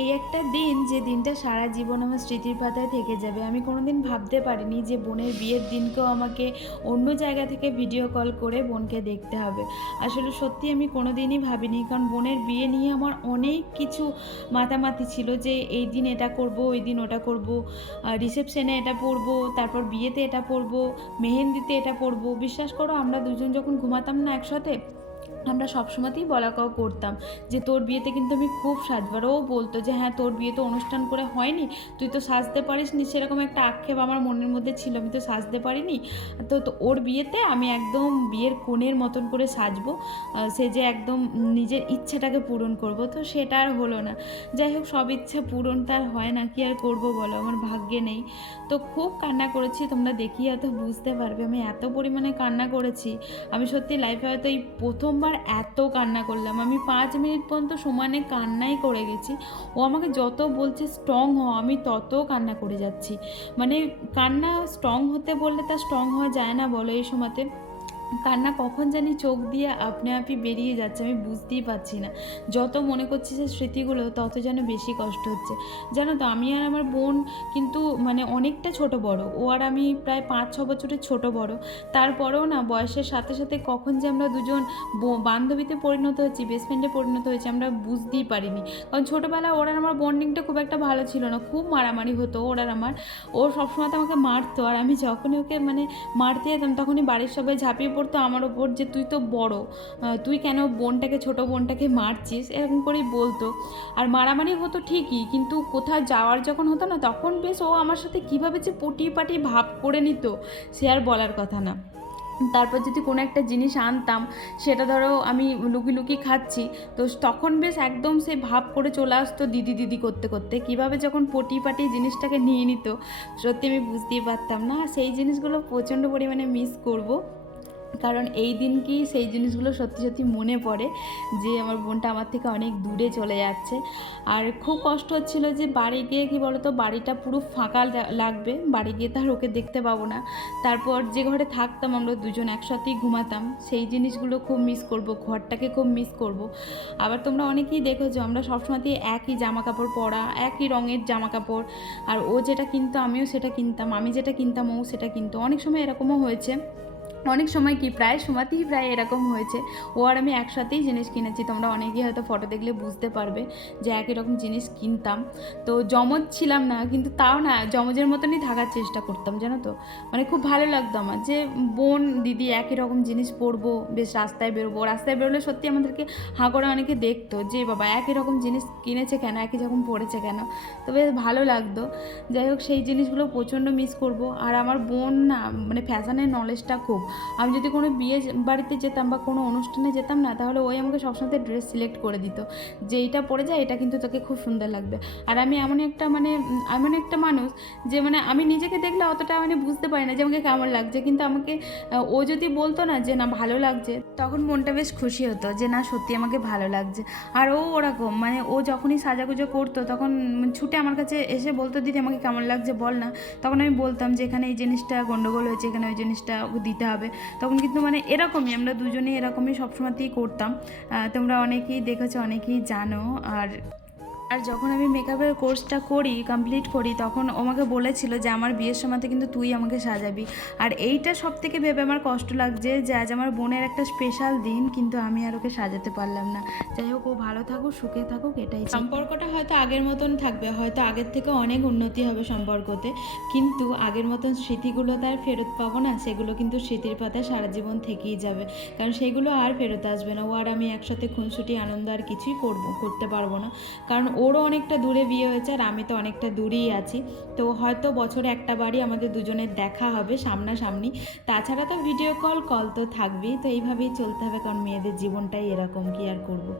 এই একটা দিন, যে দিনটা সারা জীবন আমার স্মৃতির পাতায় থেকে যাবে। আমি কোনোদিন ভাবতে পারিনি যে বোনের বিয়ের দিনকেও আমাকে অন্য জায়গা থেকে ভিডিও কল করে বোনকে দেখতে হবে। আসলে সত্যি আমি কোনোদিনই ভাবিনি, কারণ বোনের বিয়ে নিয়ে আমার অনেক কিছু মাতামাতি ছিল, যে এই দিন এটা করব, ওই দিন ওটা করব, রিসেপশনে এটা পরবো, তারপর বিয়েতে এটা পরবো, মেহেন্দিতে এটা পরবো। বিশ্বাস করো, আমরা দুজন যখন ঘুমাতাম না একসাথে, আমরা সবসময়তেই বলা কওয়া করতাম যে তোর বিয়েতে কিন্তু আমি খুব সাজবার। ও বলতো যে হ্যাঁ, তোর বিয়ে তো অনুষ্ঠান করে হয়নি, তুই তো সাজতে পারিস নি। সেরকম একটা আক্ষেপ আমার মনের মধ্যে ছিল, আমি তো সাজতে পারিনি। তো ওর বিয়েতে আমি একদম বিয়ের কনের মতন করে সাজবো, সে যে একদম নিজের ইচ্ছাটাকে পূরণ করব। তো সেটা আর হলো না। যাই হোক, সব ইচ্ছা পূরণ তার হয় না, কি আর করব বলো, আমার ভাগ্যে নেই। তো খুব কান্না করেছি, তোমরা দেখিয়ে হয়তো বুঝতে পারবে আমি এত পরিমাণে কান্না করেছি। আমি সত্যি লাইফে হয়তো এই প্রথমবার এত কান্না করলাম। আমি 5 মিনিট পর্যন্ত সমানে কান্নাই করে গেছি। ও আমাকে যত বলছে স্ট্রং হ, আমি তত কান্না করে যাচ্ছি। মানে কান্না স্ট্রং হতে বললে তা স্ট্রং হওয়া যায় না বলো এই সময়তে। কান্না কখন জানি চোখ দিয়ে আপনি আপনি বেরিয়ে যাচ্ছে, আমি বুঝতেই পারছি না। যত মনে করছি যে স্মৃতিগুলো, তত যেন বেশি কষ্ট হচ্ছে। জানো তো, আমি আর আমার বোন কিন্তু মানে অনেকটা ছোট বড়। ও আর আমি প্রায় 5-6 বছরের ছোট বড়। তারপরেও না, বয়সের সাথে সাথে কখন যে আমরা দুজন বান্ধবীতে পরিণত হয়েছি, বেস্ট ফ্রেন্ডে পরিণত হয়েছি, আমরা বুঝতেই পারিনি। কারণ ছোটোবেলায় ওর আর আমার বন্ডিংটা খুব একটা ভালো ছিল না, খুব মারামারি হতো ওর আর আমার। ও সবসময় তো আমাকে মারতো, আর আমি যখনই ওকে মানে মারতে যেতাম, তখনই বাড়ির সবাই ঝাঁপিয়ে পড়তো আমার ওপর, যে তুই তো বড়, তুই কেন বোনটাকে, ছোট বোনটাকে মারছিস, এরকম করেই বলতো। আর মারামারি হতো ঠিকই, কিন্তু কোথাও যাওয়ার যখন হতো না, তখন বেশ ও আমার সাথে কীভাবে যে পটিয়ে পাটিয়ে ভাব করে নিত, সে আর বলার কথা না। তারপর যদি কোনো একটা জিনিস আনতাম, সেটা ধরো আমি লুকিয়ে লুকিয়ে খাচ্ছি, তো তখন বেশ একদম সে ভাব করে চলে আসতো দিদি দিদি করতে করতে, কীভাবে যখন পটি পাটি জিনিসটাকে নিয়ে নিত, সত্যি আমি বুঝতেই পারতাম না। সেই জিনিসগুলো প্রচণ্ড পরিমাণে মিস করব, কারণ এই দিন কি সেই জিনিসগুলো সত্যি সত্যি মনে পড়ে, যে আমার বোনটা আমার থেকে অনেক দূরে চলে যাচ্ছে। আর খুব কষ্ট হচ্ছিল যে বাড়ি গিয়ে কি বলতো, বাড়িটা পুরো ফাঁকা লাগবে, বাড়ি গিয়ে তার ওকে দেখতে পাবো না। তারপর যে ঘরে থাকতাম আমরা দুজন একসাথেই ঘুমাতাম, সেই জিনিসগুলো খুব মিস করব, ঘরটাকে খুব মিস করব। আবার তোমরা অনেকেই দেখেছো, আমরা সবসময়তেই একই জামা কাপড় পরা, একই রঙের জামা কাপড়, আর ও যেটা কিনতো আমিও সেটা কিনতাম, আমি যেটা কিনতাম ও সেটা কিনতো। অনেক সময় এরকমও হয়েছে, অনেক সময় কি প্রায় সময়তেই প্রায় এরকম হয়েছে, ও আর আমি একসাথেই জিনিস কিনেছি। তোমরা অনেকেই হয়তো ফটো দেখলে বুঝতে পারবে যে একই রকম জিনিস কিনতাম। তো জমজ ছিলাম না, কিন্তু তাও না জমজের মতনই থাকার চেষ্টা করতাম, জানো তো। মানে খুব ভালো লাগতো আমার, যে বোন দিদি একই রকম জিনিস পরবো, বেশ রাস্তায় বেরোবো। রাস্তায় বেরোলে সত্যি আমাদেরকে হাঁ করে অনেকে দেখতো, যে বাবা একই রকম জিনিস কিনেছে কেন, একই রকম পরেছে কেন। তো বেশ ভালো লাগতো। যাই হোক, সেই জিনিসগুলো প্রচণ্ড মিস করব। আর আমার বোন না, মানে ফ্যাশনের নলেজটা খুব। আমি যদি কোনো বিয়ে বাড়িতে যেতাম বা কোনো অনুষ্ঠানে যেতাম না, তাহলে ওই আমাকে সবসময় ড্রেস সিলেক্ট করে দিত, যে এইটা পরে যায়, এটা কিন্তু তোকে খুব সুন্দর লাগবে। আর আমি এমন একটা মানে এমন একটা মানুষ, যে মানে আমি নিজেকে দেখলে অতটা মানে বুঝতে পারি না যে আমাকে কেমন লাগছে, কিন্তু আমাকে ও যদি বলতো না যে না ভালো লাগছে, তখন মনটা বেশ খুশি হতো, যে না সত্যি আমাকে ভালো লাগছে। আর ও ওরকম, মানে ও যখনই সাজাগুজো করতো, তখন ছুটে আমার কাছে এসে বলতো, দিদি আমাকে কেমন লাগছে বল না। তখন আমি বলতাম যে এখানে এই জিনিসটা গন্ডগোল হয়েছে, এখানে ওই জিনিসটা দিতে হবে। তখন কিন্তু মানে এরকমই আমরা দুজনেই এরকমই সবসময়তেই করতাম। তোমরা অনেকেই দেখেছো, অনেকেই জানো। আর যখন আমি মেকআপের কোর্সটা কমপ্লিট করি, তখন ও আমাকে বলেছিল যে আমার বিয়ের সময়তে কিন্তু তুই আমাকে সাজাবি। আর এইটা সব থেকে ভেবে আমার কষ্ট লাগছে, যে আজ আমার বোনের একটা স্পেশাল দিন, কিন্তু আমি আর ওকে সাজাতে পারলাম না। যাই হোক, ও ভালো থাকুক, সুখে থাকুক, এটাই চাই। সম্পর্কটা হয়তো আগের মতন থাকবে, হয়তো আগের থেকে অনেক উন্নতি হবে সম্পর্কতে, কিন্তু আগের মতন স্মৃতিগুলো তো আর ফেরত পাবো না। সেগুলো কিন্তু স্মৃতির পাতায় সারা জীবন থেকেই যাবে, কারণ সেইগুলো আর ফেরত আসবে না। ও আর আমি একসাথে খুনসুটি আনন্দ আর কিছুই করতে পারবো না, কারণ ওরও অনেকটা দূরে বিয়ে হয়েছে, আর আমি তো অনেকটা দূরেই আছি। তো হয়তো বছরে একটা বারই আমাদের দুজনের দেখা হবে সামনাসামনি, তাছাড়া তো ভিডিও কল তো থাকবেই। তো এইভাবেই চলতে হবে, কারণ মেয়েদের জীবনটাই এরকম, কি আর করবো।